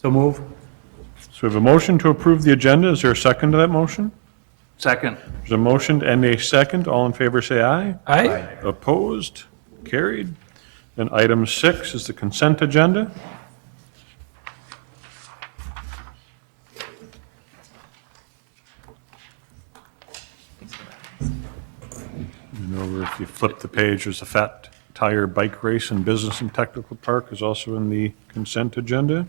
So move. So we have a motion to approve the agenda. Is there a second to that motion? Second. There's a motion and a second. All in favor, say aye. Aye. Opposed? Carried. Then item 6 is the consent agenda. And over, if you flip the page, there's a Fat Tire Bike Race and Business and Technical Park is also in the consent agenda.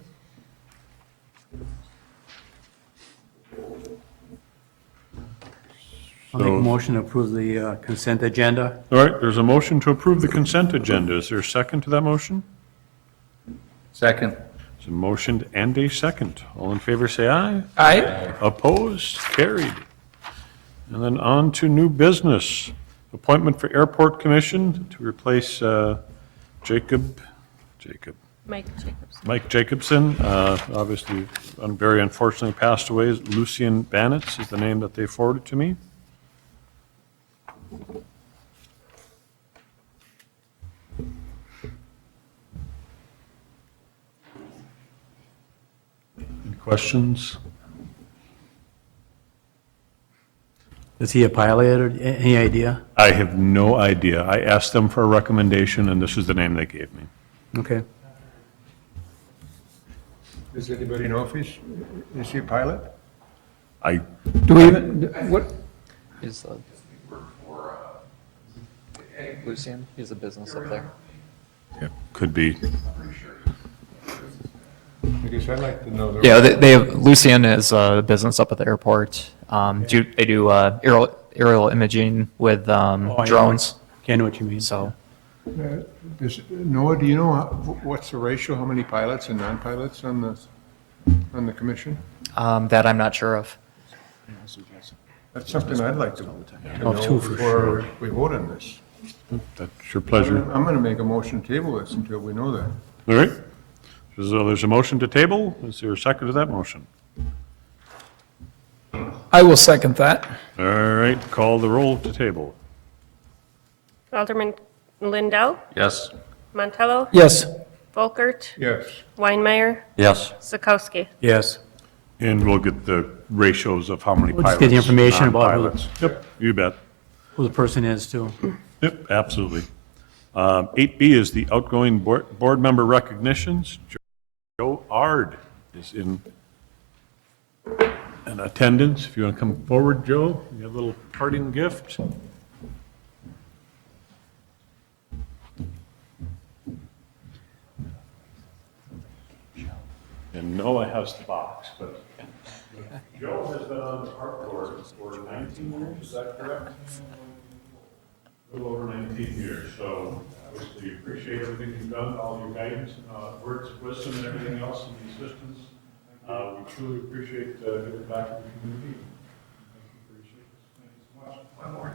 I'll make a motion to approve the consent agenda. All right, there's a motion to approve the consent agenda. Is there a second to that motion? Second. There's a motion and a second. All in favor, say aye. Aye. Opposed? Carried. And then on to new business. Appointment for Airport Commission to replace Mike Jacobson, obviously, very unfortunately passed away. Lucian Banitz is the name that they forwarded to me. Any questions? Is he a pilot or any idea? I have no idea. I asked them for a recommendation, and this is the name they gave me. Okay. Does anybody know if is he a pilot? I, Do we, what, Is Lucian, he's a business up there. could be. I guess I'd like to know. Yeah, they have, Lucian is a business up at the airport. They do aerial imaging with drones, I know what you mean. so. Noah, do you know what's the ratio, how many pilots and non-pilots on the commission? That I'm not sure of. That's something I'd like to know two for before we vote on this. That's your pleasure. I'm going to make a motion to table this until we know that. All right. So there's a motion to table. Is there a second to that motion? I will second that. All right, call the roll to table. Alderman Lindell, Yes. Montello, Yes, Volkert, Yes. Weinmeier, Yes. Sikowski. Yes. And we'll get the ratios of how many We'll pilots. just get the information about who- non-pilots. Yep, you bet. Who the person is too. Yep, absolutely. 8B is the outgoing board member recognitions. Gerrard is in attendance. If you want to come forward, Joe, you have a little parting gift. And Noah has the box, but Joe has been on the park board for 19 years, is that correct? A little over 19 years, so obviously appreciate everything you've done, all your guidance and words of wisdom and everything else and the assistance. We truly appreciate giving back to the community. Appreciate it. Thank you so much. One more.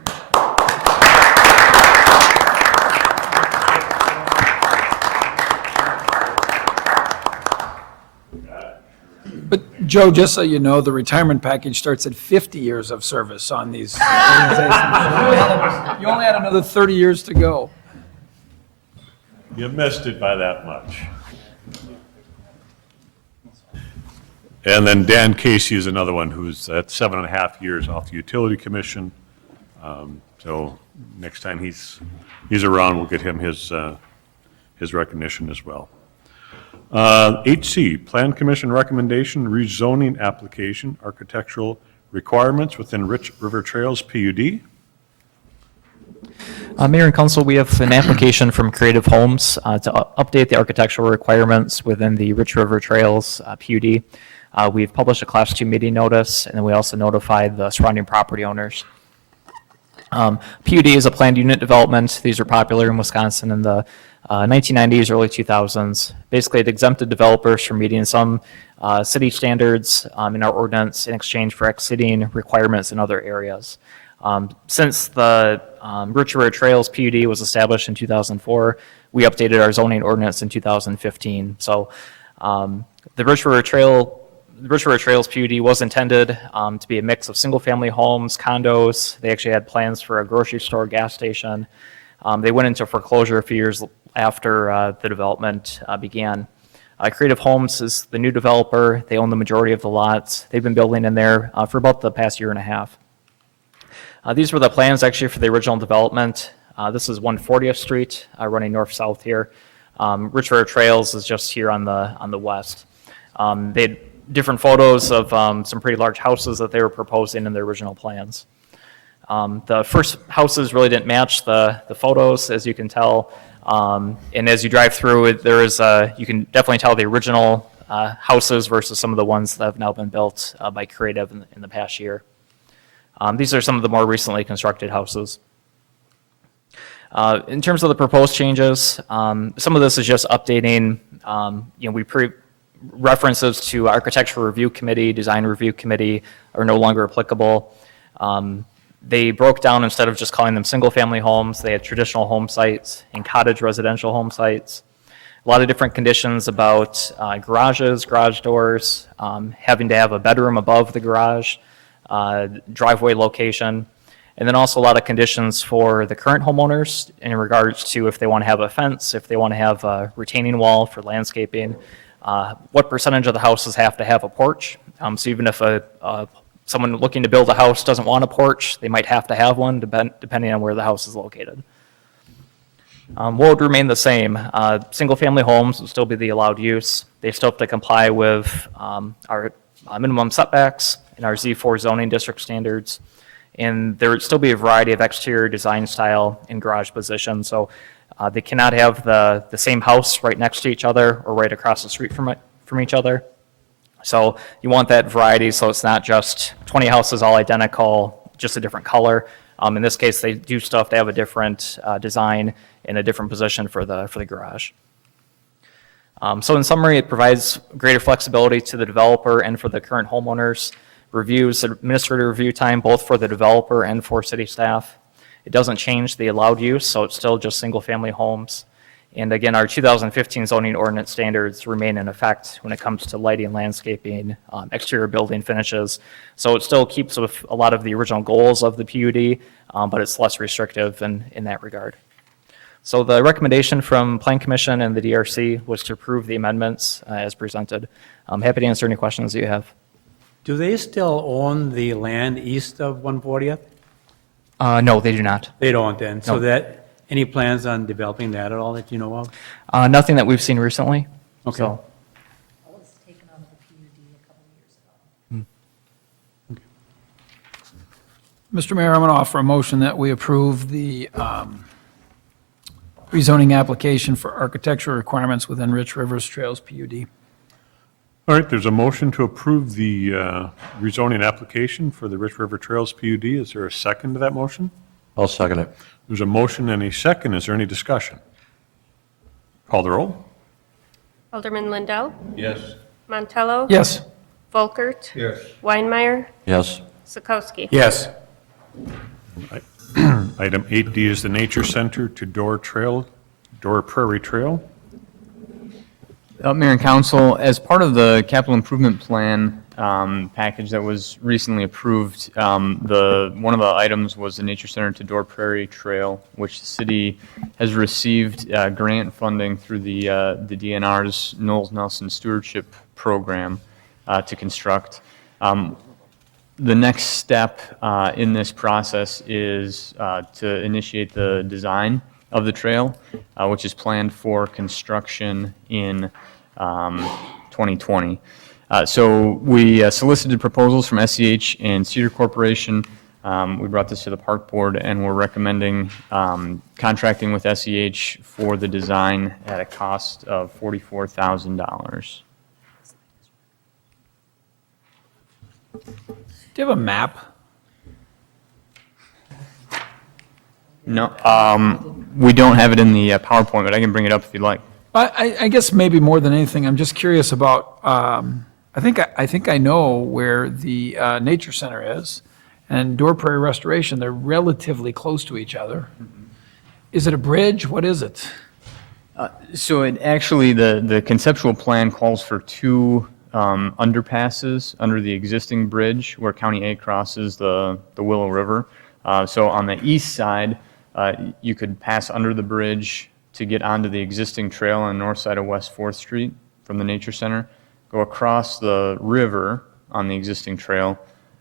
but Joe, just so you know, the retirement package starts at 50 years of service on these organizations. You only had another 30 years to go. You missed it by that much. And then Dan Casey is another one who's at 7.5 years off the Utility Commission. So next time he's around, we'll get him his recognition as well. 8C, Plan Commission recommendation, rezoning application, architectural requirements within Rich River Trails PUD. Mayor and Council, we have an application from Creative Homes to update the architectural requirements within the Rich River Trails PUD. We've published a Class 2 meeting notice, and then we also notified the surrounding property owners. PUD is a planned unit development. These are popular in Wisconsin in the 1990s, early 2000s. Basically, it exempted developers from meeting some city standards in our ordinance in exchange for exceeding requirements in other areas. Since the Rich River Trails PUD was established in 2004, we updated our zoning ordinance in 2015. So the Rich River Trails PUD was intended to be a mix of single-family homes, condos. They actually had plans for a grocery store, gas station. They went into foreclosure a few years after the development began. Creative Homes is the new developer. They own the majority of the lots. They've been building in there for about the past year and a half. These were the plans actually for the original development. This is 140th Street, running north-south here. Rich River Trails is just here on the west. They had different photos of some pretty large houses that they were proposing in their original plans. The first houses really didn't match the photos, as you can tell. And as you drive through it, you can definitely tell the original houses versus some of the ones that have now been built by Creative in the past year. These are some of the more recently constructed houses. In terms of the proposed changes, some of this is just updating, references to Architectural Review Committee, Design Review Committee are no longer applicable. They broke down, instead of just calling them single-family homes, they had traditional home sites and cottage residential home sites. A lot of different conditions about garages, garage doors, having to have a bedroom above the garage, driveway location, and then also a lot of conditions for the current homeowners in regards to if they want to have a fence, if they want to have a retaining wall for landscaping, what percentage of the houses have to have a porch. So even if someone looking to build a house doesn't want a porch, they might have to have one depending on where the house is located. What would remain the same? Single-family homes would still be the allowed use. They still have to comply with our minimum setbacks and our Z4 zoning district standards. And there would still be a variety of exterior design style and garage positions. So they cannot have the same house right next to each other or right across the street from each other. So you want that variety, so it's not just 20 houses all identical, just a different color. In this case, they do still have to have a different design and a different position for the garage. So in summary, it provides greater flexibility to the developer and for the current homeowners. Reviews, administrative review time, both for the developer and for city staff. It doesn't change the allowed use, so it's still just single-family homes. And again, our 2015 zoning ordinance standards remain in effect when it comes to lighting, landscaping, exterior building finishes. So it still keeps with a lot of the original goals of the PUD, but it's less restrictive in that regard. So the recommendation from Plan Commission and the DRC was to approve the amendments as presented. I'm happy to answer any questions that you have. Do they still own the land east of 140th? No, they do not. They don't then, so No. that, any plans on developing that at all that you know of? Nothing that we've seen recently. Okay. So, That was taken out of the PUD a couple of years ago. Mr. Mayor, I'm going to offer a motion that we approve the rezoning application for architectural requirements within Rich Rivers Trails PUD. All right, there's a motion to approve the rezoning application for the Rich River Trails PUD. Is there a second to that motion? I'll second it. There's a motion and a second. Is there any discussion? Call the roll. Alderman Lindell, Yes. Montello. Yes. Volkert. Yes. Weinmeier, Yes. Sikowski. Yes. Item 8D is the Nature Center to Doar Prairie Trail. Mayor and Council, as part of the capital improvement plan package that was recently approved, one of the items was the Nature Center to Doar Prairie Trail, which the city has received grant funding through the DNR's Knowles Nelson Stewardship Program to construct. The next step in this process is to initiate the design of the trail, which is planned for construction in 2020. So we solicited proposals from SEH and Cedar Corporation. We brought this to the Park Board, and we're recommending contracting with SEH for the design at a cost of $44,000. Do you have a map? No, we don't have it in the PowerPoint, but I can bring it up if you'd like. I guess maybe more than anything, I'm just curious about, I think I know where the Nature Center is, and Doar Prairie Restoration, they're relatively close to each other. Is it a bridge? What is it? So it actually, the conceptual plan calls for two underpasses under the existing bridge where County A crosses the Willow River. So on the east side, you could pass under the bridge to get onto the existing trail on the north side of West 4th Street. the nature center, go across the river on the existing trail,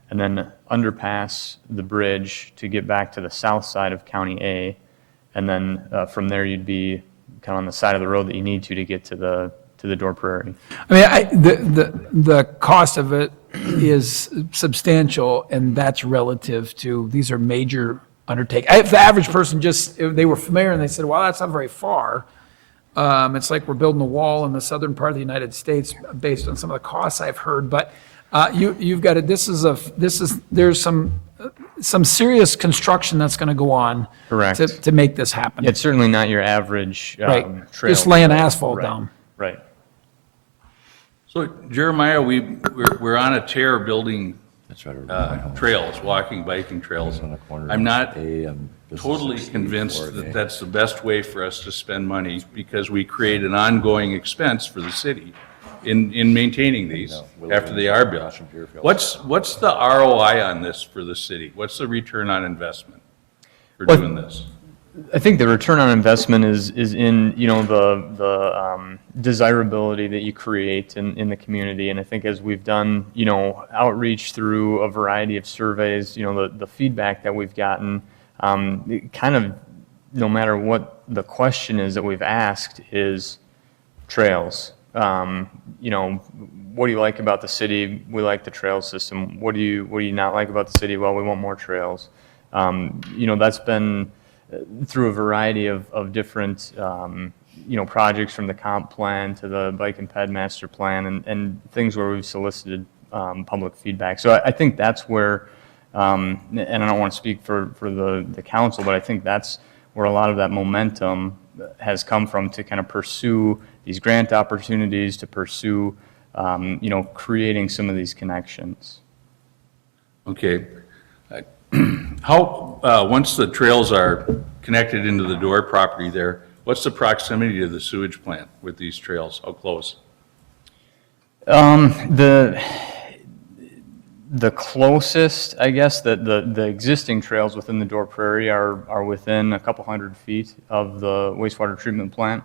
and then underpass the bridge to get back to the south side of County A. And then from there, you'd be kind of on the side of the road that you need to get to the Doar Prairie. I mean, the cost of it is substantial, and that's relative to, these are major undertakings. If the average person just, if they were familiar and they said, well, that's not very far, it's like we're building a wall in the southern part of the United States based on some of the costs I've heard, but you've got it, there's some serious construction that's going to go on. Correct. To make this happen. It's certainly not your average Right. trail. Just laying asphalt Right. down. Right. So Jeremiah, we're on a tear building trails, walking, biking trails. I'm not totally convinced that that's the best way for us to spend money because we create an ongoing expense for the city in maintaining these after they are built. What's the ROI on this for the city? What's the return on investment for doing this? I think the return on investment is in, the desirability that you create in the community. And I think as we've done, outreach through a variety of surveys, the feedback that we've gotten, it kind of, no matter what the question is that we've asked, is trails. What do you like about the city? We like the trail system. What do you not like about the city? Well, we want more trails. That's been through a variety of different, projects, from the comp plan to the bike and ped master plan and things where we've solicited public feedback. So I think that's where, and I don't want to speak for the council, but I think that's where a lot of that momentum has come from to kind of pursue these grant opportunities, to pursue, creating some of these connections. Okay. How, once the trails are connected into the Doar property there, what's the proximity to the sewage plant with these trails? How close? The closest, I guess, the existing trails within the Doar Prairie are within a couple hundred feet of the wastewater treatment plant.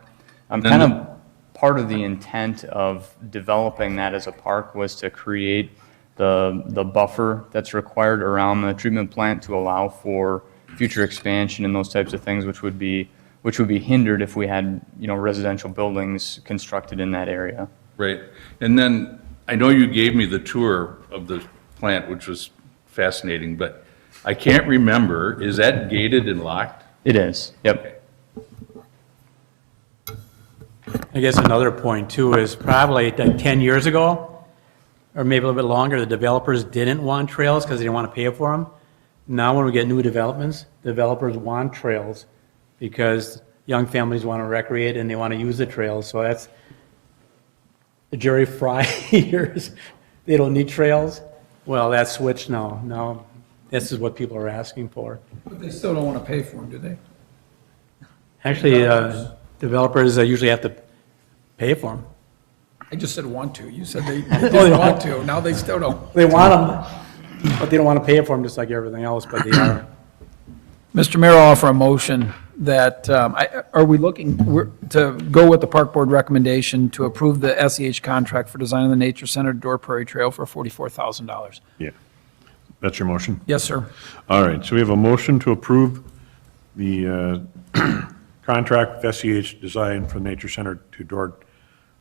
Kind of part of the intent of developing that as a park was to create the buffer that's required around the treatment plant to allow for future expansion and those types of things, which would be hindered if we had, residential buildings constructed in that area. Right. And then I know you gave me the tour of the plant, which was fascinating, but I can't remember, is that gated and locked? It is, yep. I guess another point too is probably like 10 years ago, or maybe a little bit longer, the developers didn't want trails because they didn't want to pay for them. Now when we get new developments, developers want trails because young families want to recreate and they want to use the trails. So that's the Jerry Fry years. They don't need trails. Well, that's switched now. Now this is what people are asking for. But they still don't want to pay for them, do they? Actually, developers usually have to pay for them. I just said want to. You said they didn't want to. Now they still don't. They want them, but they don't want to pay for them just like everything else, but they are. Mr. Mayor, I'll offer a motion that, are we looking to go with the Park Board recommendation to approve the SEH contract for design of the Nature Center Doar Prairie Trail for $44,000? Yeah. That's your motion? Yes, sir. All right, so we have a motion to approve the contract with SEH Design for the Nature Center to Doar,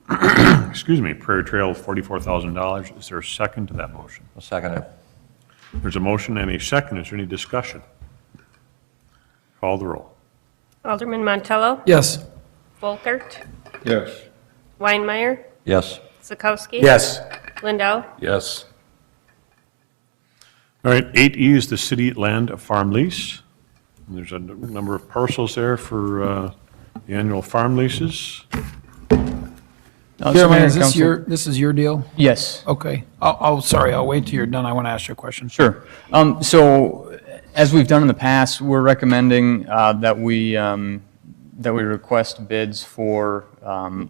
Prairie Trail, $44,000. Is there a second to that motion? I'll second it. There's a motion and a second. Is there any discussion? Call the roll. Alderman Montello? Yes. Volkert? Yes. Weinmeier? Yes. Zakowski? Yes. Lindell? Yes. All right, 8E is the city land farm lease. And there's a number of parcels there for the annual farm leases. Jeremiah, is this is your deal? Yes. Okay. Sorry, I'll wait till you're done. I want to ask you a question. Sure. So as we've done in the past, we're recommending that we request bids for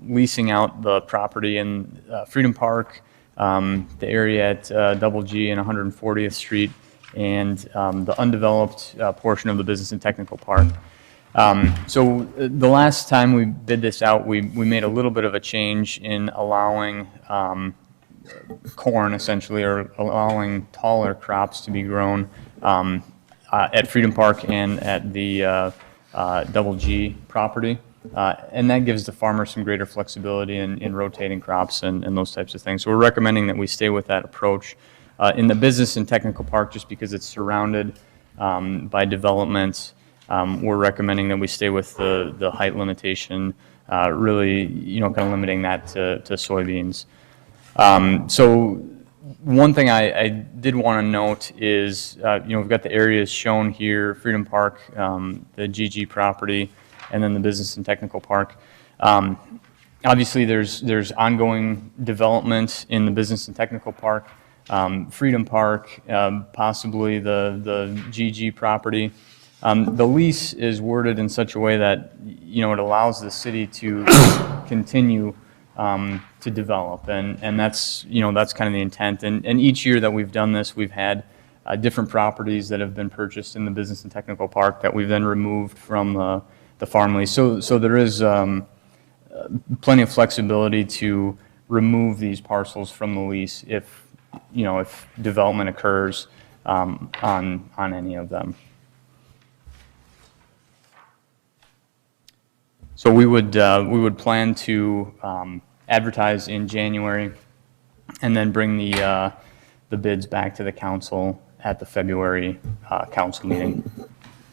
leasing out the property in Freedom Park, the area at Double G and 140th Street, and the undeveloped portion of the Business and Technical Park. So the last time we bid this out, we made a little bit of a change in allowing corn essentially, or allowing taller crops to be grown at Freedom Park and at the Double G property. And that gives the farmer some greater flexibility in rotating crops and those types of things. So we're recommending that we stay with that approach. In the business and technical park, just because it's surrounded by development, we're recommending that we stay with the height limitation, really, kind of limiting that to soybeans. So one thing I did want to note is, we've got the areas shown here, Freedom Park, the GG property, and then the business and technical park. Obviously, there's ongoing development in the business and technical park, Freedom Park, possibly the GG property. The lease is worded in such a way that, it allows the city to continue to develop, and that's, that's kind of the intent. And each year that we've done this, we've had different properties that have been purchased in the business and technical park that we've then removed from the farm lease. So there is plenty of flexibility to remove these parcels from the lease if development occurs on any of them. So we would plan to advertise in January and then bring the bids back to the council at the February council meeting.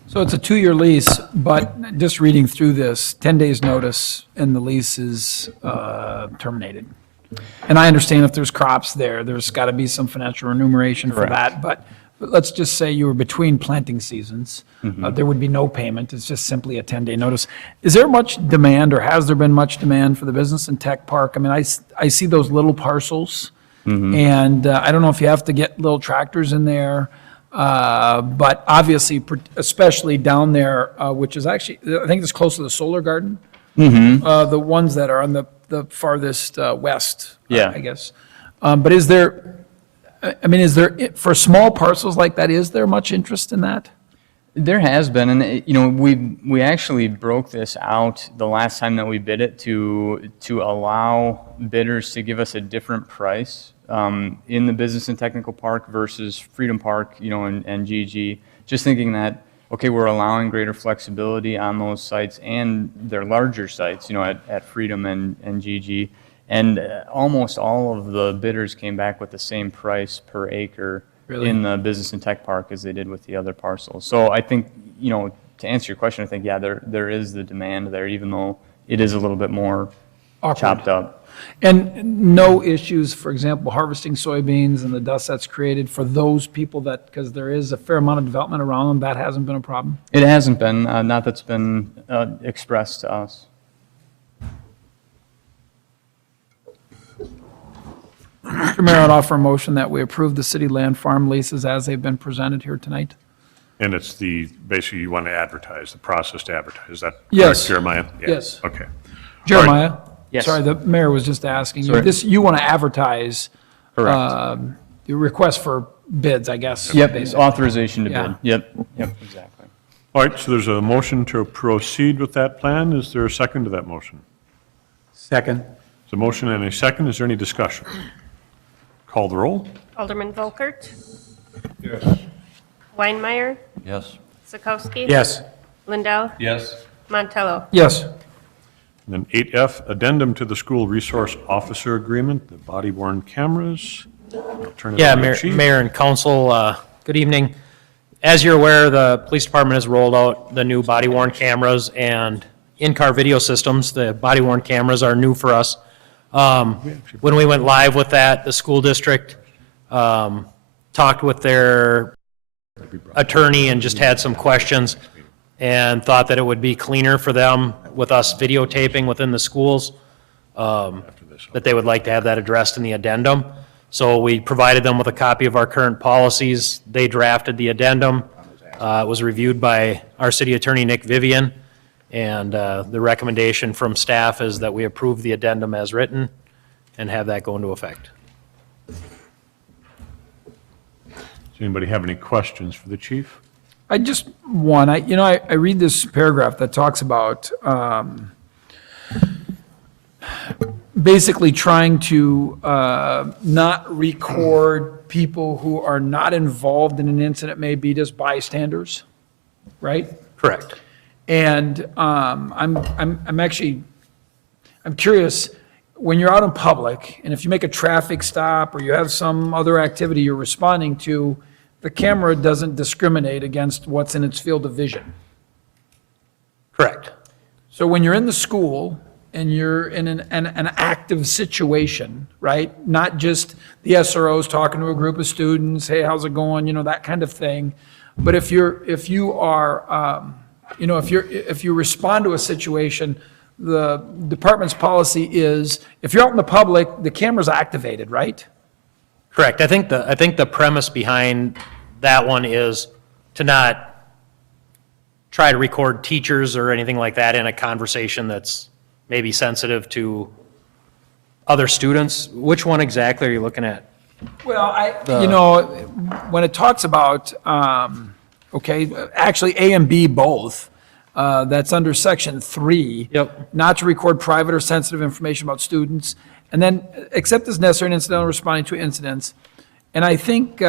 So it's a 2-year lease, but just reading through this, 10 days notice and the lease is terminated. And I understand if there's crops there, there's got to be some financial remuneration for Correct. that. But let's just say you were between planting seasons. There would be no payment. It's just simply a 10-day notice. Is there much demand, or has there been much demand for the business and tech park? I mean, I see those little parcels, and I don't know if you have to get little tractors in there. But obviously, especially down there, which is actually, I think it's close to the Solar Garden. The ones that are on the farthest west, Yeah. I guess. But is there, for small parcels like that, is there much interest in that? There has been, and we actually broke this out the last time that we bid it to allow bidders to give us a different price in the business and technical park versus Freedom Park, and GG. Just thinking that, okay, we're allowing greater flexibility on those sites and their larger sites, at Freedom and GG. And almost all of the bidders came back with the same price per acre in the business and tech park as they did with the other parcels. So I think, to answer your question, I think, yeah, there is the demand there, even though it is a little bit more chopped up. And no issues, for example, harvesting soybeans and the dust that's created for those people because there is a fair amount of development around them, that hasn't been a problem? It hasn't been, not that's been expressed to us. Mr. Mayor, I'd offer a motion that we approve the city land farm leases as they've been presented here tonight. And it's basically you want to advertise, the process to advertise, is that Yes. correct, Jeremiah? Yeah. Yes. Okay. Jeremiah? Yes. Sorry, the mayor was just asking you. Sorry. You want to advertise Correct. your request for bids, I guess. Yep, basically. authorization to Yeah. bid. Yep, exactly. All right, so there's a motion to proceed with that plan. Is there a second to that motion? Second. There's a motion and a second. Is there any discussion? Call the roll. Alderman Volkert, Yes. Weinmeier, Yes. Sikowski. Yes. Lindell, Yes. Montello. Yes. And then 8F, addendum to the school resource officer agreement, the body-worn cameras. I'll turn it Yeah, over to Mayor, Chief. Mayor and Council, good evening. As you're aware, the police department has rolled out the new body-worn cameras and in-car video systems. The body-worn cameras are new for us. When we went live with that, the school district talked with their attorney and just had some questions and thought that it would be cleaner for them with us videotaping within the schools, that they would like to have that addressed in the addendum. So we provided them with a copy of our current policies. They drafted the addendum. It was reviewed by our city attorney, Nick Vivian, and the recommendation from staff is that we approve the addendum as written and have that go into effect. Does anybody have any questions for the chief? I just, one, I read this paragraph that talks about basically trying to not record people who are not involved in an incident, may be just bystanders, right? Correct. And I'm curious, when you're out in public, and if you make a traffic stop or you have some other activity you're responding to, the camera doesn't discriminate against what's in its field of vision. Correct. So when you're in the school and you're in an active situation, right? Not just the SROs talking to a group of students, hey, how's it going? That kind of thing. But if you respond to a situation, the department's policy is, if you're out in the public, the camera's activated, right? Correct. I think the premise behind that one is to not try to record teachers or anything like that in a conversation that's maybe sensitive to other students. Which one exactly are you looking at? Well, when it talks about, actually A and B both, that's under section 3. Yep. Not to record private or sensitive information about students, and then except as necessary in incidental responding to incidents. And I think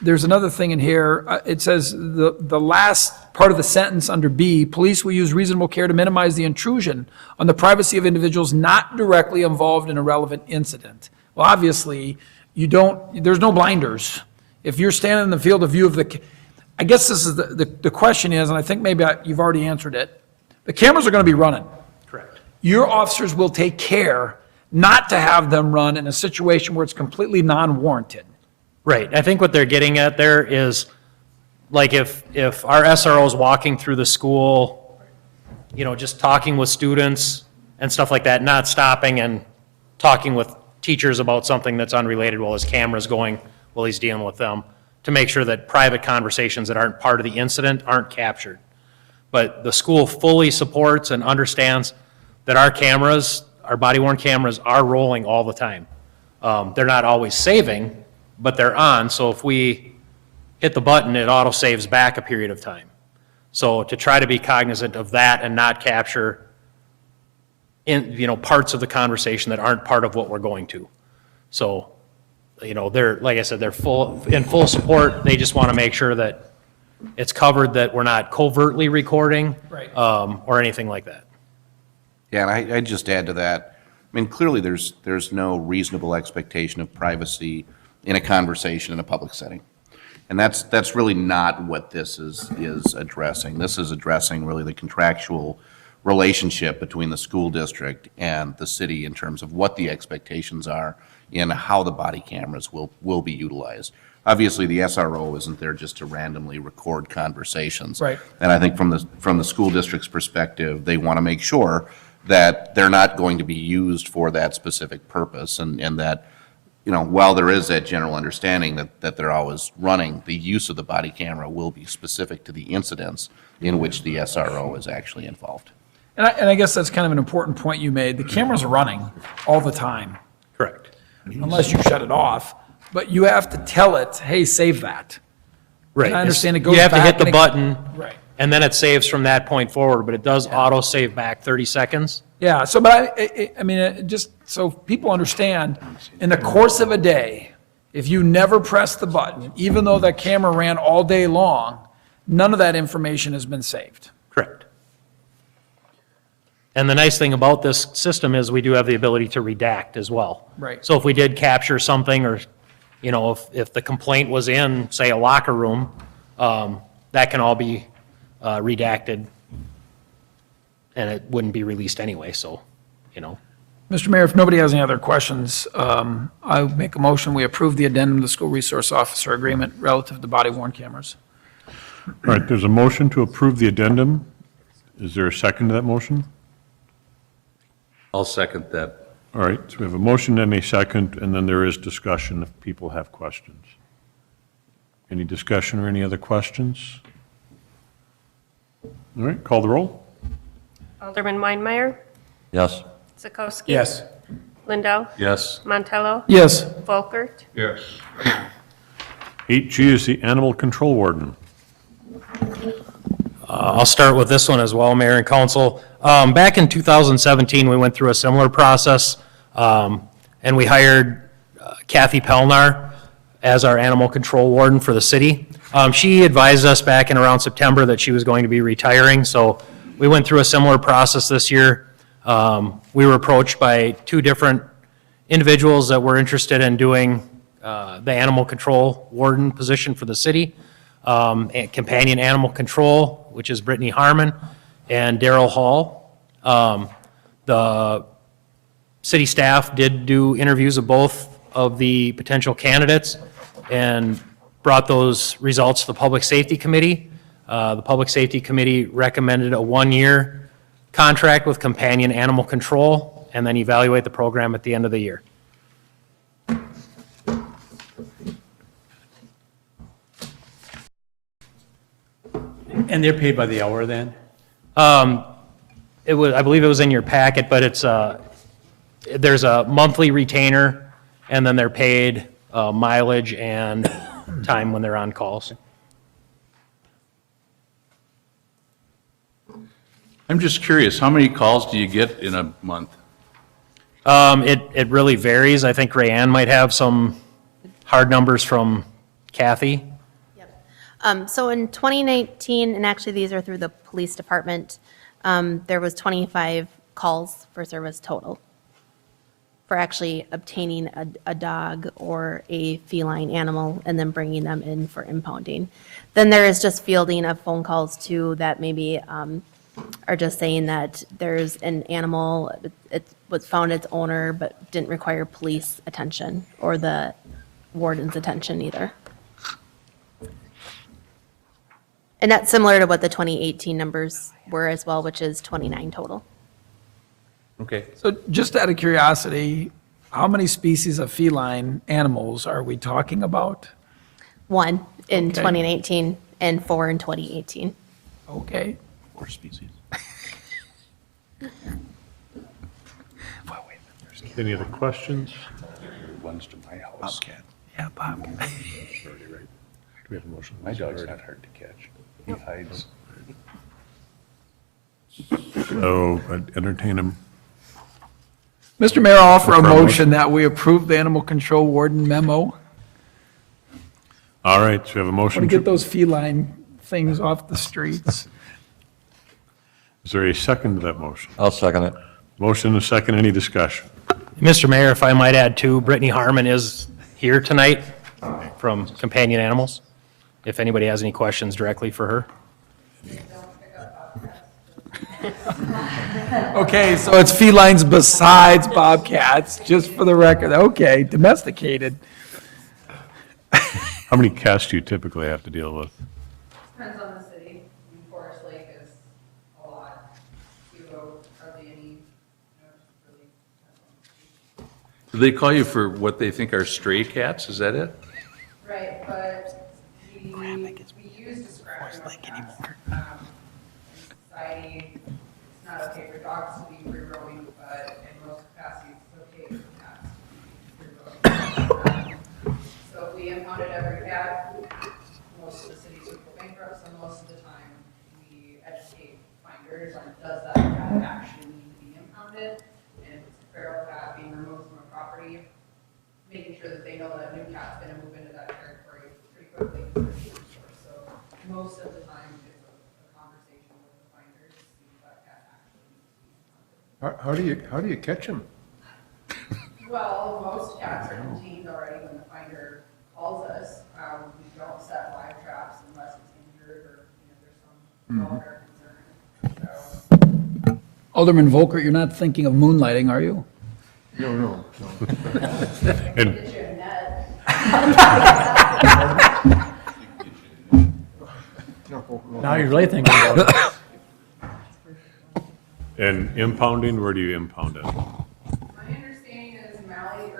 there's another thing in here. It says the last part of the sentence under B, police will use reasonable care to minimize the intrusion on the privacy of individuals not directly involved in a relevant incident. Well, obviously, there's no blinders. If you're standing in the field of view of I guess this is the question is, and I think maybe you've already answered it, the cameras are going to be running. Correct. Your officers will take care not to have them run in a situation where it's completely non-warranted. Right. I think what they're getting at there is, like, if our SRO is walking through the school, just talking with students and stuff like that, not stopping and talking with teachers about something that's unrelated while his camera's going, while he's dealing with them, to make sure that private conversations that aren't part of the incident aren't captured. But the school fully supports and understands that our cameras, our body-worn cameras, are rolling all the time. They're not always saving, but they're on, so if we hit the button, it auto-saves back a period of time. So to try to be cognizant of that and not capture parts of the conversation that aren't part of what we're going to. So, they're, like I said, they're in full support. They just want to make sure that it's covered, that we're not covertly recording. Right. Or anything like that. Yeah, and I'd just add to that, clearly there's no reasonable expectation of privacy in a conversation in a public setting. And that's really not what this is addressing. This is addressing really the contractual relationship between the school district and the city in terms of what the expectations are in how the body cameras will be utilized. Obviously, the SRO isn't there just to randomly record conversations. Right. And I think from the school district's perspective, they want to make sure that they're not going to be used for that specific purpose, and that, while there is that general understanding that they're always running, the use of the body camera will be specific to the incidents in which the SRO is actually involved. And I guess that's kind of an important point you made. The cameras are running all the time, Correct. unless you shut it off. But you have to tell it, hey, save that. Right. And I understand it goes You have to back hit the and it- button. Right. And then it saves from that point forward, but it does auto-save back 30 seconds. Yeah, so, but just so people understand, in the course of a day, if you never press the button, even though that camera ran all day long, none of that information has been saved. Correct. And the nice thing about this system is we do have the ability to redact as well. Right. So if we did capture something, or, if the complaint was in, say, a locker room, that can all be redacted, and it wouldn't be released anyway, so, Mr. Mayor, if nobody has any other questions, I would make a motion, we approve the addendum to the school resource officer agreement relative to body-worn cameras. All right, there's a motion to approve the addendum. Is there a second to that motion? I'll second that. All right, so we have a motion and a second, and then there is discussion if people have questions. Any discussion or any other questions? All right, call the roll. Alderman Weinmeier, Yes. Zakowski. Yes. Lindell, Yes. Montello, Yes. Volkert, Yes. 8G is the Animal Control Warden. I'll start with this one as well, Mayor and Council. Back in 2017, we went through a similar process, and we hired Kathy Pelnar as our animal control warden for the city. She advised us back in around September that she was going to be retiring, so we went through a similar process this year. We were approached by 2 different individuals that were interested in doing the animal control warden position for the city. And companion animal control, which is Brittany Harmon, and Daryl Hall. The city staff did do interviews of both of the potential candidates and brought those results to the Public Safety Committee. The Public Safety Committee recommended a 1-year contract with companion animal control and then evaluate the program at the end of the year. And they're paid by the hour then? It was, I believe it was in your packet, but it's, there's a monthly retainer, and then they're paid mileage and time when they're on calls. I'm just curious, how many calls do you get in a month? It really varies. I think Rayanne might have some hard numbers from Kathy. So in 2019, and actually these are through the police department, there was 25 calls for service total for actually obtaining a dog or a feline animal and then bringing them in for impounding. Then there is just fielding of phone calls too that maybe are just saying that there's an animal, it was found its owner but didn't require police attention or the warden's attention either. And that's similar to what the 2018 numbers were as well, which is 29 total. Okay. So just out of curiosity, how many species of feline animals are we talking about? 1 in Okay. 2019 and 4 in 2018. Okay. 4 species. Any other questions? One's to my house. Bobcat. Yeah, Bob. Do we have a motion? My dog's not hard to catch. He hides. So I'd entertain him. Mr. Mayor, I'll offer a For a motion. motion that we approve the animal control warden memo. All right, so we have a Want motion. to get those feline things off the streets. Is there a second to that motion? I'll second it. Motion and a second, any discussion? Mr. Mayor, if I might add too, Brittany Harmon is here tonight from Companion Animals, if anybody has any questions directly for her. Okay, so it's felines besides bobcats, just for the record. Okay, domesticated. How many cats do you typically have to deal with? Depends on the city. Forest Lake is a lot. Hugo, hardly any, really. Do they call you for what they think are stray cats? Is that it? Right, but we use discretion with cats. In society, it's not okay for dogs to be free roaming, but in most capacities, it's okay for cats to be free roaming. So if we impounded every cat, most of the cities would go bankrupt, so most of the time, we educate finders on does that cat actually need to be impounded? And if it's a feral cat being removed from a property, making sure that they know that a new cat's gonna move into that territory pretty quickly. So most of the time, it's a conversation with the finders to see if that cat actually needs to be impounded. How do you catch them? Well, most cats are contained already when the finder calls us. We don't set live traps unless it's injured or, there's some dog or concern. So, Alderman Volker, you're not thinking of moonlighting, are you? No. And get you a net. Now you're really thinking about it. And impounding, where do you impound it? My understanding is Malley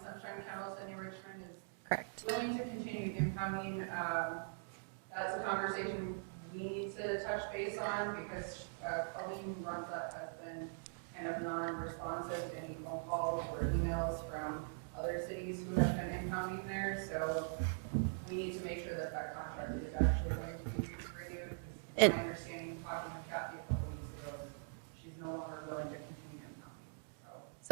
Sunshine Kennels in Richmond is Correct. willing to continue impounding. That's a conversation we need to touch base on because Colleen who runs that has been kind of non-responsive to any phone calls or emails from other cities who have been impounding there. So we need to make sure that that contract is actually going to be renewed because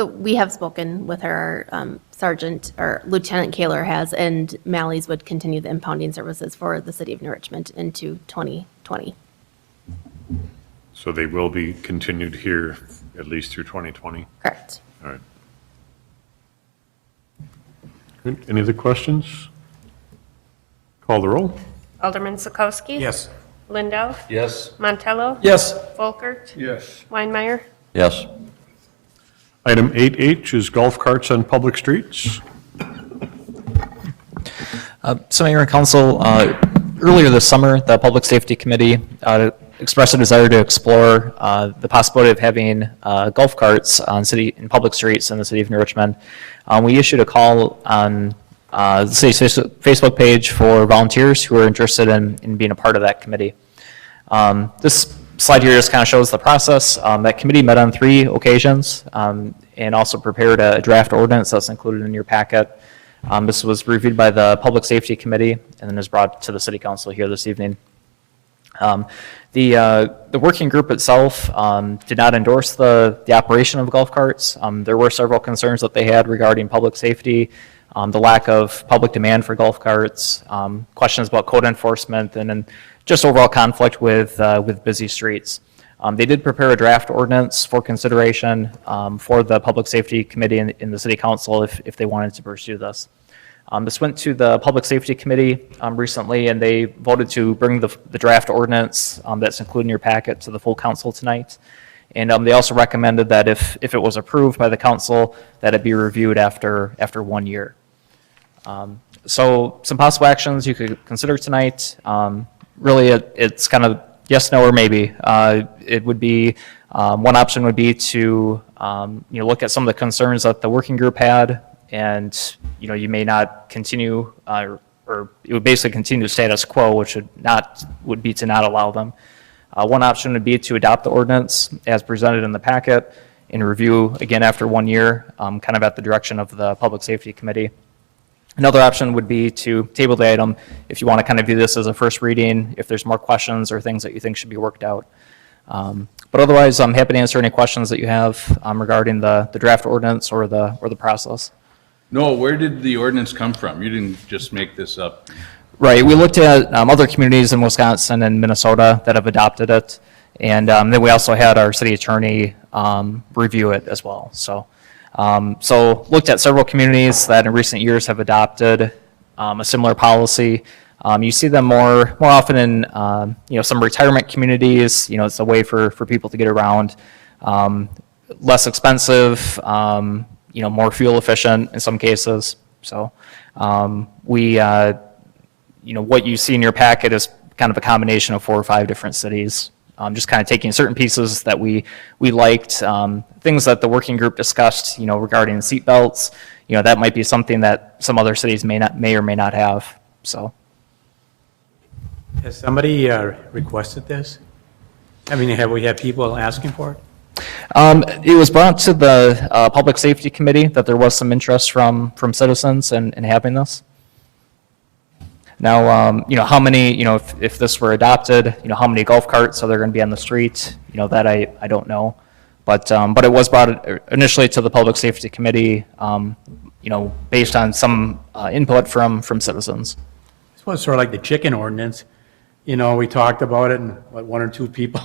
So we have spoken with her, Sergeant, or Lieutenant Kaler has, and Mally's would continue the impounding services for the city of New Richmond into 2020. So they will be continued here at least through 2020? Correct. All right. Good. Any other questions? Call the roll. Alderman Sokowski? Yes. Lindell? Yes. Montello? Yes. Folkert? Yes. Weinmeier? Yes. Item 8H is golf carts on public streets. So Mayor and Council, earlier this summer, the Public Safety Committee expressed a desire to explore the possibility of having golf carts on in public streets in the city of New Richmond. We issued a call on the city's Facebook page for volunteers who are interested in being a part of that committee. This slide here just kind of shows the process. That committee met on 3 occasions and also prepared a draft ordinance that's included in your packet. This was reviewed by the Public Safety Committee and then is brought to the City Council here this evening. The working group itself did not endorse the operation of golf carts. There were several concerns that they had regarding public safety, the lack of public demand for golf carts, questions about code enforcement, and then just overall conflict with busy streets. They did prepare a draft ordinance for consideration for the Public Safety Committee in the City Council if they wanted to pursue this. This went to the Public Safety Committee recently, and they voted to bring the draft ordinance that's included in your packet to the full council tonight. And they also recommended that if it was approved by the council, that it be reviewed after 1 year. So some possible actions you could consider tonight. Really, it's kind of yes, no, or maybe. It would be, one option would be to look at some of the concerns that the working group had, and you may not continue, or it would basically continue status quo, which would be to not allow them. One option would be to adopt the ordinance as presented in the packet and review again after 1 year, kind of at the direction of the Public Safety Committee. Another option would be to table the item if you want to kind of view this as a first reading, if there's more questions or things that you think should be worked out. But otherwise, I'm happy to answer any questions that you have regarding the draft ordinance or the process. No, where did the ordinance come from? You didn't just make this up. Right. We looked at other communities in Wisconsin and Minnesota that have adopted it. And then we also had our city attorney review it as well. So looked at several communities that in recent years have adopted a similar policy. You see them more often in some retirement communities. It's a way for people to get around. Less expensive, more fuel efficient in some cases. So what you see in your packet is kind of a combination of 4 or 5 different cities. Just kind of taking certain pieces that we liked, things that the working group discussed, regarding seat belts. That might be something that some other cities may or may not have. So, Has somebody requested this? I mean, have we had people asking for it? it was brought to the Public Safety Committee that there was some interest from citizens in having this. Now, how many, if this were adopted, how many golf carts are there going to be on the street? That I don't know. But it was brought initially to the Public Safety Committee, based on some input from citizens. This was sort of like the chicken ordinance. We talked about it and 1 or 2 people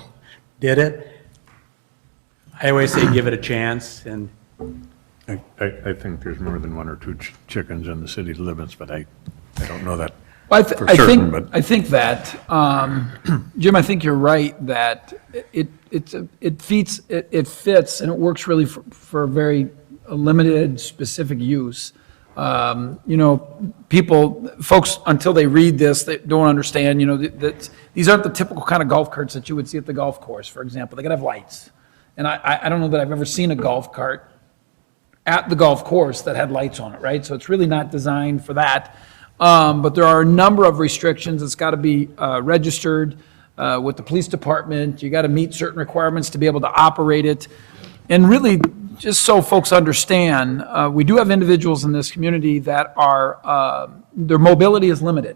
did it. I always say give it a chance, and I think there's more than 1 or 2 chickens in the city limits, but I don't know that. Well, For certain, but- I think that, Jim, I think you're right that it fits and it works really for a very limited, specific use. Folks, until they read this, they don't understand, that these aren't the typical kind of golf carts that you would see at the golf course, for example. They gotta have lights. And I don't know that I've ever seen a golf cart at the golf course that had lights on it, right? So it's really not designed for that. But there are a number of restrictions. It's got to be registered with the police department. You got to meet certain requirements to be able to operate it. And really, just so folks understand, we do have individuals in this community that are, their mobility is limited.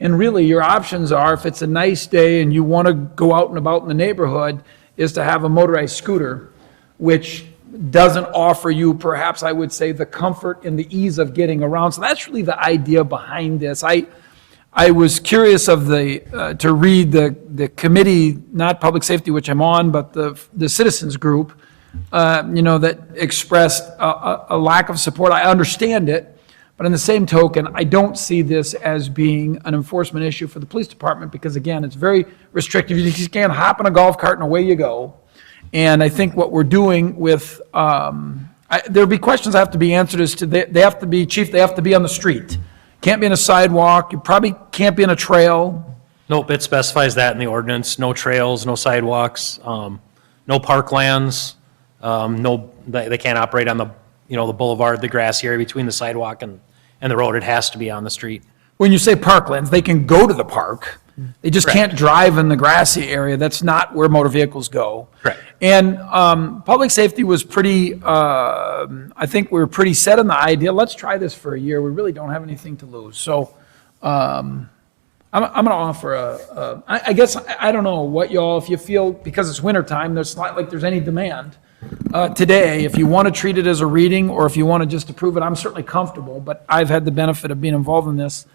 And really, your options are, if it's a nice day and you want to go out and about in the neighborhood, is to have a motorized scooter, which doesn't offer you, perhaps I would say, the comfort and the ease of getting around. So that's really the idea behind this. I was curious of to read the committee, not public safety, which I'm on, but the citizens group, that expressed a lack of support. I understand it, but in the same token, I don't see this as being an enforcement issue for the police department because, again, it's very restrictive. You just can't hop in a golf cart and away you go. And I think what we're doing with, there'll be questions that have to be answered as to, they have to be, chief, they have to be on the street. Can't be in a sidewalk, you probably can't be in a trail. Nope, it specifies that in the ordinance, no trails, no sidewalks, no parklands, they can't operate on the, the boulevard, the grassy area between the sidewalk and the road, it has to be on the street. When you say parklands, they can go to the park. They just can't drive in the grassy area. That's not where motor vehicles go. Correct. And public safety was pretty, I think we were pretty set on the idea, let's try this for a year. We really don't have anything to lose. So I'm going to offer I guess, I don't know what y'all, if you feel, because it's wintertime, there's not like there's any demand today, if you want to treat it as a reading or if you want to just approve it, I'm certainly comfortable, but I've had the benefit of being involved in this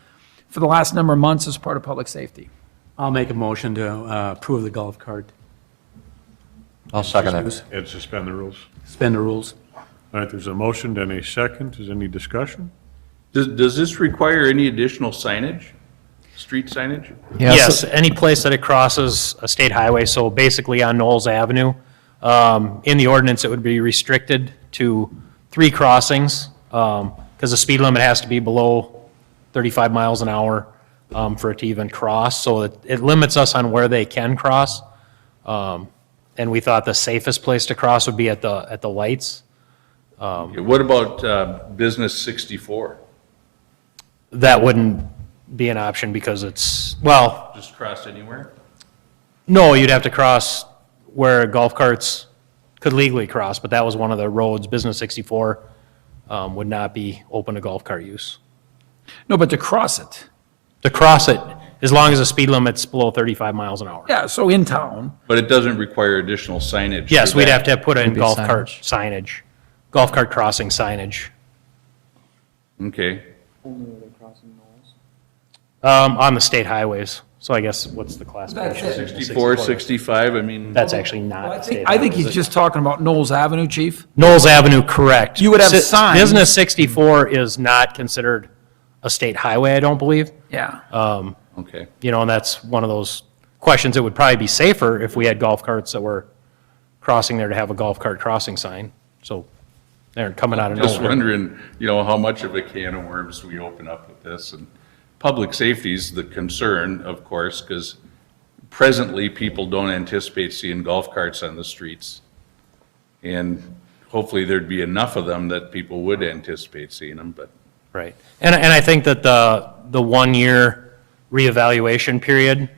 for the last number of months as part of public safety. I'll make a motion to approve the golf cart. I'll second it. And suspend the rules. Suspend the rules. All right, there's a motion and a second. Is any discussion? Does this require any additional signage, street signage? Yes, any place that it crosses a state highway, so basically on Knowles Avenue, in the ordinance, it would be restricted to 3 crossings, because the speed limit has to be below 35 miles an hour for it to even cross, so it limits us on where they can cross. And we thought the safest place to cross would be at the lights. What about Business 64? That wouldn't be an option because it's, well, Just cross anywhere? no, you'd have to cross where golf carts could legally cross, but that was one of the roads. Business 64 would not be open to golf cart use. No, but to cross it. To cross it, as long as the speed limit's below 35 miles an hour. Yeah, so in town. But it doesn't require additional signage? Yes, for we'd that? have to put in be golf cart signage, golf cart crossing signage. Okay. On the state highways. So I guess what's the classification? 64, 65, I mean, That's actually not state I think highways. he's just talking about Knowles Avenue, chief. Knowles Avenue, correct. You would have signs. Business 64 is not considered a state highway, I don't believe. Yeah. okay. And that's one of those questions. It would probably be safer if we had golf carts that were crossing there to have a golf cart crossing sign. So they're coming out of Just nowhere. wondering, how much of a can of worms we open up with this. And public safety's the concern, of course, because presently people don't anticipate seeing golf carts on the streets. And hopefully there'd be enough of them that people would anticipate seeing them, but. Right. And I think that the 1-year reevaluation period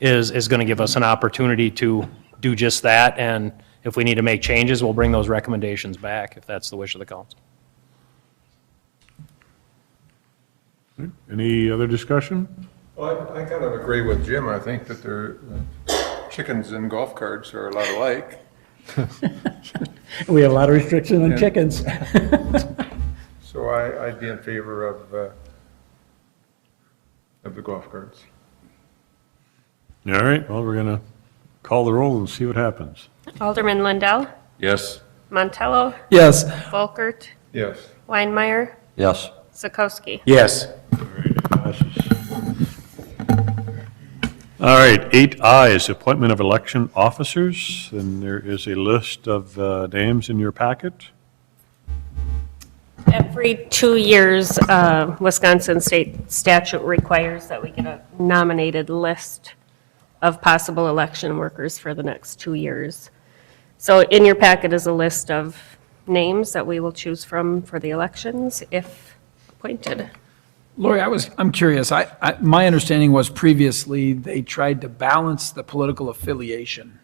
is going to give us an opportunity to do just that. And if we need to make changes, we'll bring those recommendations back if that's the wish of the council. Any other discussion? Well, I kind of agree with Jim. I think that chickens and golf carts are a lot alike. We have a lot of restrictions on chickens. So I'd be in favor of the golf carts. All right, well, we're going to call the roll and see what happens. Alderman Lindell, Yes. Montello, Yes. Volkert, Yes. Weinmeier, Yes. Sikowski. Yes. All right, 8I is appointment of election officers, and there is a list of names in your packet. Every 2 years, Wisconsin state statute requires that we get a nominated list of possible election workers for the next 2 years. So in your packet is a list of names that we will choose from for the elections if appointed. Lori, I'm curious. My understanding was previously they tried to balance the political affiliation.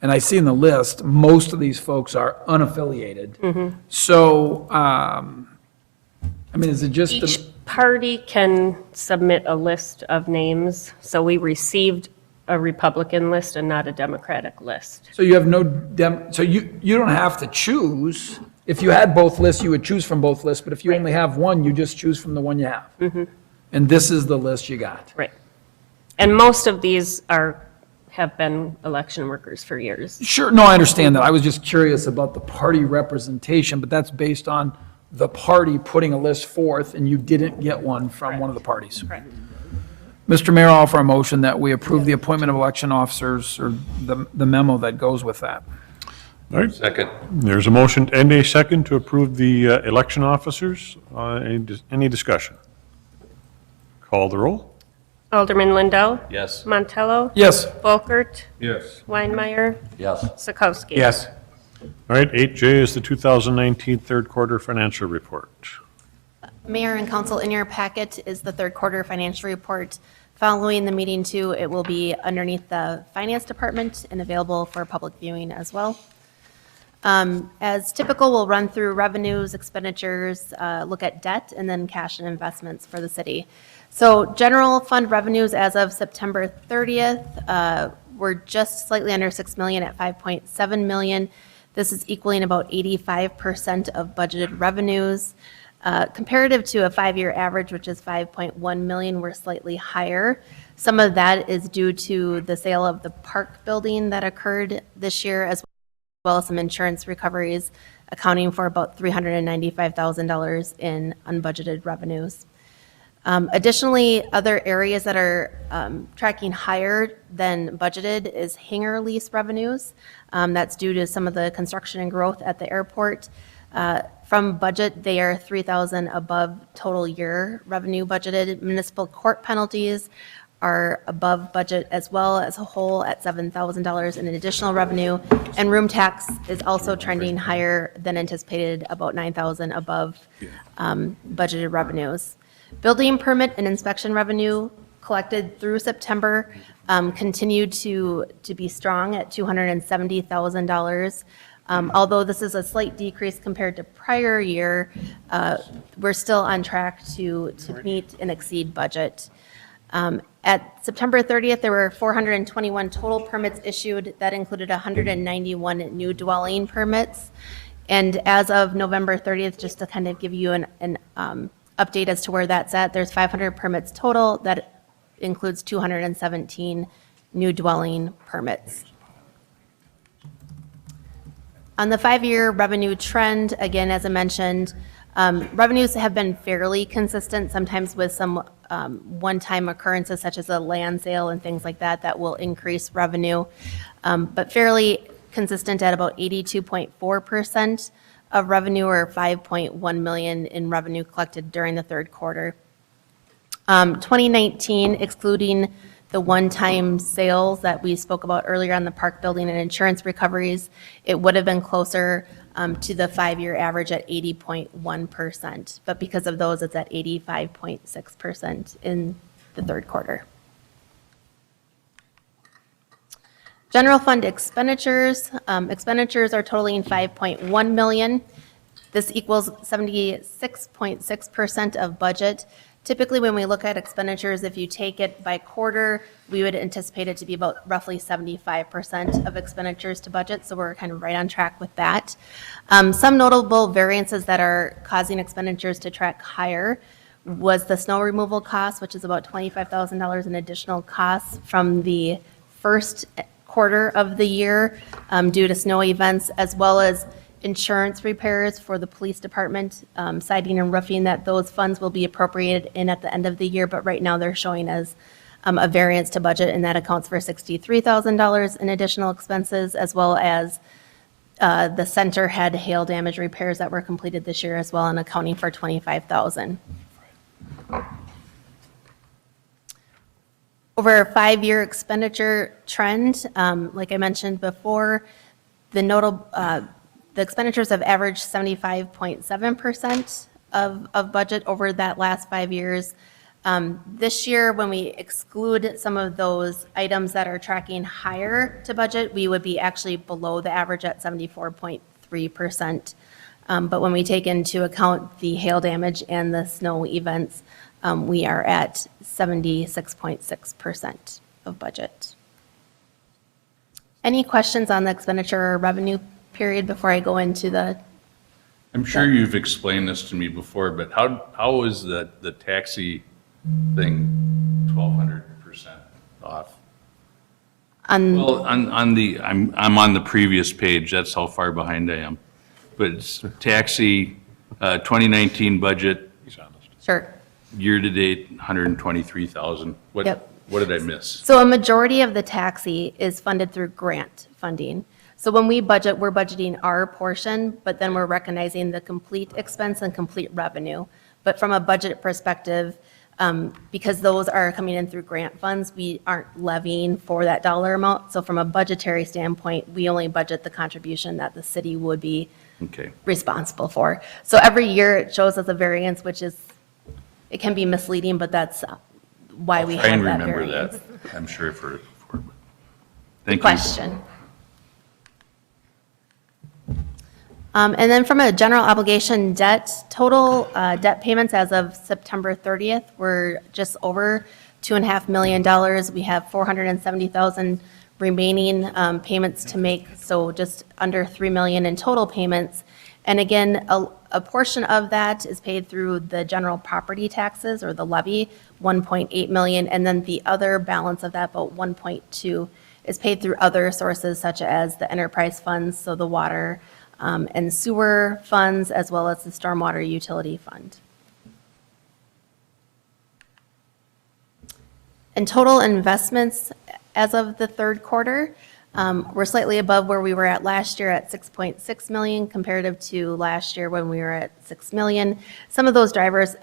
And I see in the list, most of these folks are unaffiliated. So, is it just? Each party can submit a list of names. So we received a Republican list and not a Democratic list. So you have no, so you don't have to choose. If you had both lists, you would choose from both lists, but if you only have one, you just choose from the one you have. And this is the list you got. Right. And most of these have been election workers for years. Sure, no, I understand that. I was just curious about the party representation, but that's based on the party putting a list forth, and you didn't get one from one of the parties. Correct. Mr. Mayor, I'll offer a motion that we approve the appointment of election officers, or the memo that goes with that. All right, Second. there's a motion and a second to approve the election officers. Any discussion? Call the roll. Alderman Lindell. Yes. Montello. Yes. Volkert. Yes. Weinmeier. Yes. Sikowski. Yes. All right, 8J is the 2019 third quarter financial report. Mayor and council, in your packet is the third quarter financial report. Following the meeting too, it will be underneath the finance department and available for public viewing as well. As typical, we'll run through revenues, expenditures, look at debt, and then cash and investments for the city. So general fund revenues as of September 30th were just slightly under 6 million at 5.7 million. This is equaling about 85% of budgeted revenues. Comparative to a 5-year average, which is 5.1 million, we're slightly higher. Some of that is due to the sale of the park building that occurred this year, as well as some insurance recoveries, accounting for about $395,000 in unbudgeted revenues. Additionally, other areas that are tracking higher than budgeted is hangar lease revenues. That's due to some of the construction and growth at the airport. From budget, they are $3,000 above total year revenue budgeted. Municipal court penalties are above budget as well as a whole at $7,000 in additional revenue. And room tax is also trending higher than anticipated, about $9,000 above budgeted revenues. Building permit and inspection revenue collected through September continued to be strong at $270,000. Although this is a slight decrease compared to prior year, we're still on track to meet and exceed budget. At September 30th, there were 421 total permits issued. That included 191 new dwelling permits. And as of November 30th, just to kind of give you an update as to where that's at, there's 500 permits total. That includes 217 new dwelling permits. On the 5-year revenue trend, again, as I mentioned, revenues have been fairly consistent, sometimes with some one-time occurrences such as a land sale and things like that that will increase revenue, but fairly consistent at about 82.4% of revenue, or 5.1 million in revenue collected during the third quarter. 2019, excluding the one-time sales that we spoke about earlier on the park building and insurance recoveries, it would have been closer to the 5-year average at 80.1%. But because of those, it's at 85.6% in the third quarter. General fund expenditures. Expenditures are totaling 5.1 million. This equals 76.6% of budget. Typically, when we look at expenditures, if you take it by quarter, we would anticipate it to be about roughly 75% of expenditures to budget, so we're kind of right on track with that. Some notable variances that are causing expenditures to track higher was the snow removal cost, which is about $25,000 in additional costs from the first quarter of the year due to snow events, as well as insurance repairs for the police department, siding and roofing, that those funds will be appropriated in at the end of the year, but right now they're showing as a variance to budget, and that accounts for $63,000 in additional expenses, as well as the center had hail damage repairs that were completed this year as well, and accounting for $25,000. Over a 5-year expenditure trend, like I mentioned before, the expenditures have averaged 75.7% of budget over that last 5 years. This year, when we exclude some of those items that are tracking higher to budget, we would be actually below the average at 74.3%. But when we take into account the hail damage and the snow events, we are at 76.6% of budget. Any questions on the expenditure or revenue period before I go into the, I'm sure you've explained this to me before, but how is the taxi thing 1,200% off? Well, on the, I'm on the previous page, that's how far behind I am. But it's taxi, 2019 budget, sure. year-to-date, 123,000. Yep. What did I miss? So a majority of the taxi is funded through grant funding. So when we budget, we're budgeting our portion, but then we're recognizing the complete expense and complete revenue. But from a budget perspective, because those are coming in through grant funds, we aren't levying for that dollar amount. So from a budgetary standpoint, we only budget the contribution that the city would be Okay. responsible for. So every year it shows us a variance, which is, it can be misleading, but that's why we Try have and that remember variance. that, I'm sure for but thank you. Question. And then from a general obligation debt, total debt payments as of September 30th were just over $2.5 million. We have 470,000 remaining payments to make, so just under 3 million in total payments. And again, a portion of that is paid through the general property taxes or the levy, 1.8 million, and then the other balance of that, about 1.2, is paid through other sources such as the enterprise funds, so the water and sewer funds, as well as the stormwater utility fund. And total investments as of the third quarter, we're slightly above where we were at last year at 6.6 million comparative to last year when we were at 6 million. Some of those drivers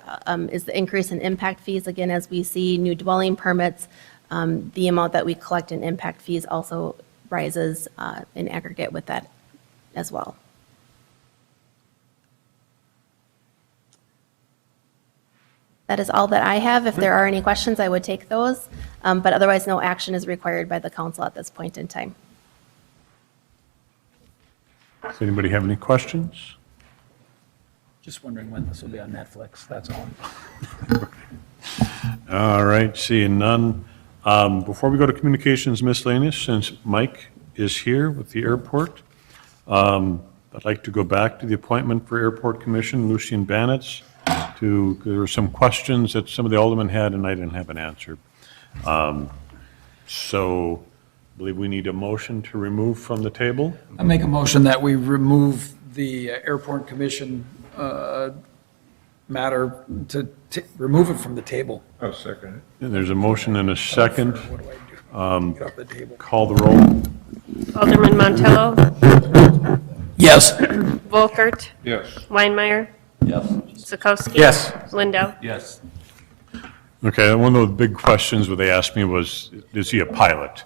is the increase in impact fees. Again, as we see new dwelling permits, the amount that we collect in impact fees also rises in aggregate with that as well. That is all that I have. If there are any questions, I would take those. But otherwise, no action is required by the council at this point in time. Does anybody have any questions? Just wondering when this will be on Netflix, that's all. All right, seeing none. Before we go to communications miscellaneous, since Mike is here with the airport, I'd like to go back to the appointment for Airport Commission, Lucian Banitz. There were some questions that some of the aldermen had, and I didn't have an answer. So I believe we need a motion to remove from the table. I make a motion that we remove the Airport Commission matter to remove it from the table. I'll second it. And there's a motion and a second. What do I do? Get off the table. Call the roll. Alderman Montello, Yes. Volkert, Yes. Weinmeier, Yes. Sikowski. Yes. Lindell. Yes. Okay, one of the big questions what they asked me was, is he a pilot?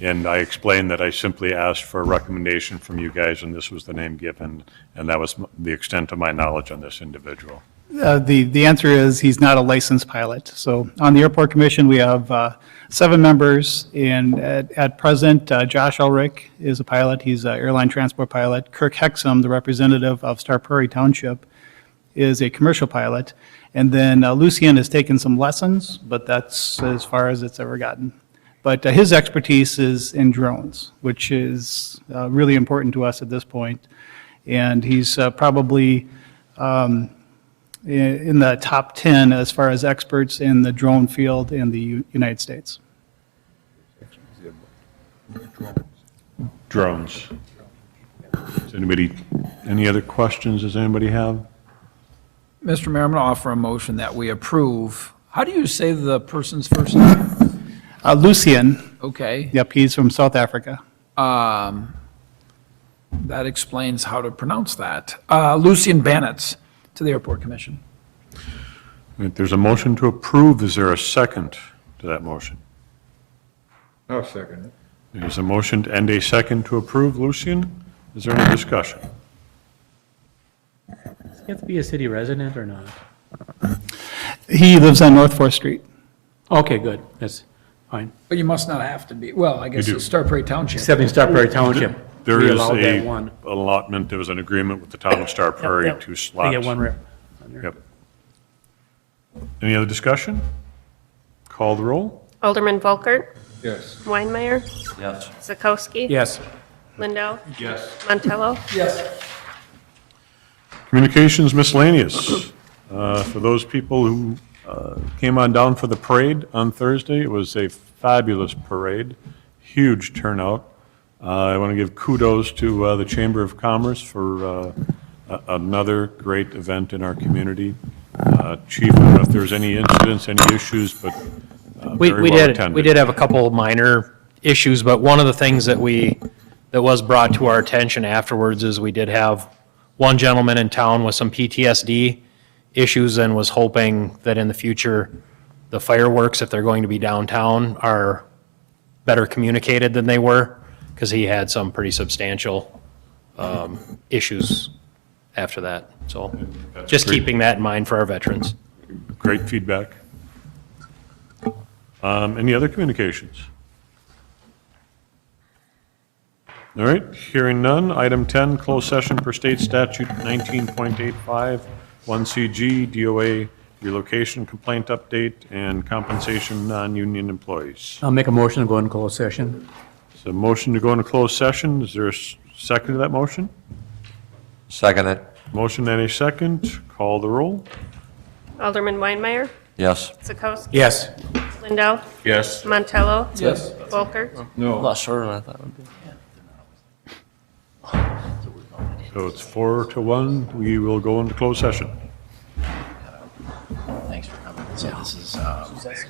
And I explained that I simply asked for a recommendation from you guys, and this was the name given, and that was the extent of my knowledge on this individual. The answer is he's not a licensed pilot. So on the Airport Commission, we have 7 members, and at present, Josh Ulrich is a pilot. He's an airline transport pilot. Kirk Hexum, the representative of Star Prairie Township, is a commercial pilot. And then Lucian has taken some lessons, but that's as far as it's ever gotten. But his expertise is in drones, which is really important to us at this point. And he's probably in the top 10 as far as experts in the drone field in the United States. Drones. Does anybody, any other questions does anybody have? Mr. Mayor, I'm going to offer a motion that we approve. How do you say the person's first name? Lucian, Okay. yep, he's from South Africa. That explains how to pronounce that. Lucian Banitz to the Airport Commission. If there's a motion to approve, is there a second to that motion? I'll second it. There's a motion and a second to approve, Lucian. Is there any discussion? Does he have to be a city resident or not? He lives on North 4th Street. Okay, good, that's fine. But you must not have to be, well, I guess do. it's Star Prairie Township. Except in Star Prairie Township. There we is allowed that a one. allotment, there was an agreement with the town of Star Prairie Yep, to They slots. get one rep. on there. Yep. Any other discussion? Call the roll. Alderman Volkert, Yes. Weinmeier, Yes. Zakowski. Yes. Lindell, Yes. Montello. Communications miscellaneous. For those people who came on down for the parade on Thursday, it was a fabulous parade, huge turnout. I want to give kudos to the Chamber of Commerce for another great event in our community. Chief, I don't know if there's any incidents, any issues, but very We well did, attended. we did have a couple minor issues, but one of the things that that was brought to our attention afterwards is we did have one gentleman in town with some PTSD issues and was hoping that in the future, the fireworks, if they're going to be downtown, are better communicated than they were, because he had some pretty substantial issues after that. So just great. keeping that in mind for our veterans. Great feedback. Any other communications? All right, hearing none. Item 10, closed session per state statute 19.85, 1CG, DOA relocation complaint update, and compensation non-union employees. I'll make a motion to go into closed session. So motion to go into closed session. Is there a second to that motion? Second it. Motion and a second. Call the roll. Alderman Weinmeier, Yes. Zakowski. Yes. Lindell, Yes. Montello. Yes. Volker. A lot shorter than I thought it would be. So it's 4-1. We will go into closed session. Thanks for coming. So this is, like,